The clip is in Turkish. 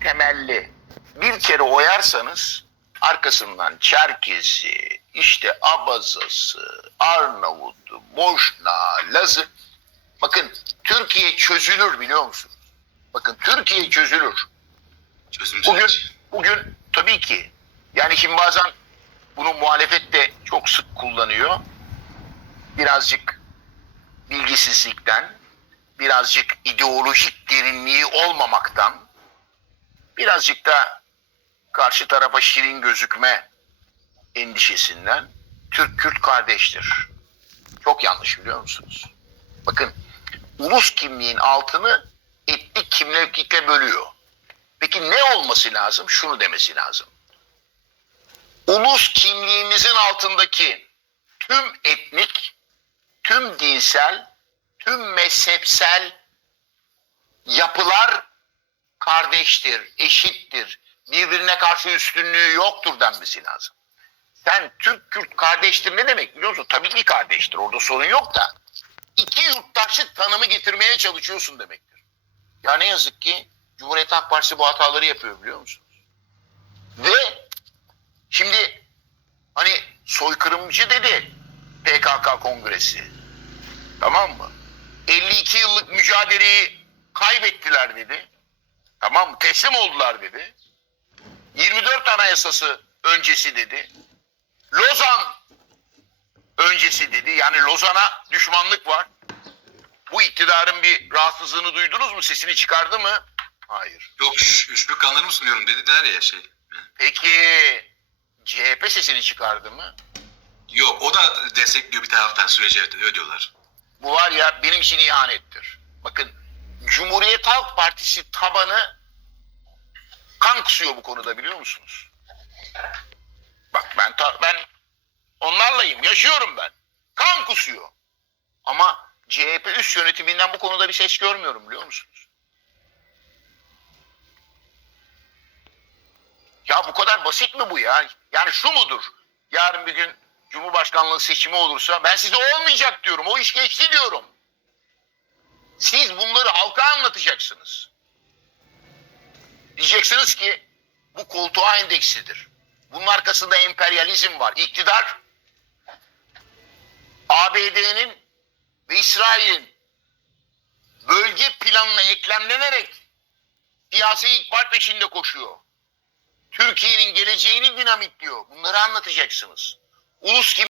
temelli bir kere oyarsanız arkasından Çerkezi, işte Abazası, Arnavut'u, Boşna, Lazı. Bakın Türkiye çözülür biliyor musunuz? Bakın Türkiye çözülür. Çözüm Bugün, bugün tabii ki yani şimdi bazen bunu muhalefet de çok sık kullanıyor. Birazcık bilgisizlikten, birazcık ideolojik derinliği olmamaktan, birazcık da karşı tarafa şirin gözükme endişesinden Türk-Kürt kardeştir. Çok yanlış biliyor musunuz? Bakın ulus kimliğin altını etnik kimlikle bölüyor. Peki ne olması lazım? Şunu demesi lazım. Ulus kimliğimizin altındaki tüm etnik, tüm dinsel, tüm mezhepsel yapılar kardeştir, eşittir. Birbirine karşı üstünlüğü yoktur denmesi lazım. Sen Türk-Kürt kardeştir ne demek biliyor musun? Tabii ki kardeştir. Orada sorun yok da. İki yurttaşlık tanımı getirmeye çalışıyorsun demektir. Ya ne yazık ki Cumhuriyet Halk Partisi bu hataları yapıyor biliyor musunuz? Ve şimdi hani soykırımcı dedi PKK kongresi. Tamam mı? 52 yıllık mücadeleyi kaybettiler dedi. Tamam mı? Teslim oldular dedi. 24 Anayasası öncesi dedi. Lozan öncesi dedi. Yani Lozan'a düşmanlık var. Bu iktidarın bir rahatsızlığını duydunuz mu? Sesini çıkardı mı? Hayır. Yok ş- üçlük kanlarımı sunuyorum dediler ya şey. Peki CHP sesini çıkardı mı? Yok o da destekliyor bir taraftan süreci evet öyle diyorlar. Bu var ya benim için ihanettir. Bakın Cumhuriyet Halk Partisi tabanı kan kusuyor bu konuda biliyor musunuz? Bak ben ben onlarlayım, yaşıyorum ben. Kan kusuyor. Ama CHP üst yönetiminden bu konuda bir ses görmüyorum biliyor musunuz? Ya bu kadar basit mi bu ya? Yani şu mudur? Yarın bir gün Cumhurbaşkanlığı seçimi olursa ben size olmayacak diyorum. O iş geçti diyorum. Siz bunları anlatacaksınız. Diyeceksiniz ki bu koltuğa endeksidir. Bunun arkasında emperyalizm var. İktidar ABD'nin ve İsrail'in bölge planına eklemlenerek siyasi ikbal peşinde koşuyor. Türkiye'nin geleceğini dinamitliyor. Bunları anlatacaksınız. Ulus kim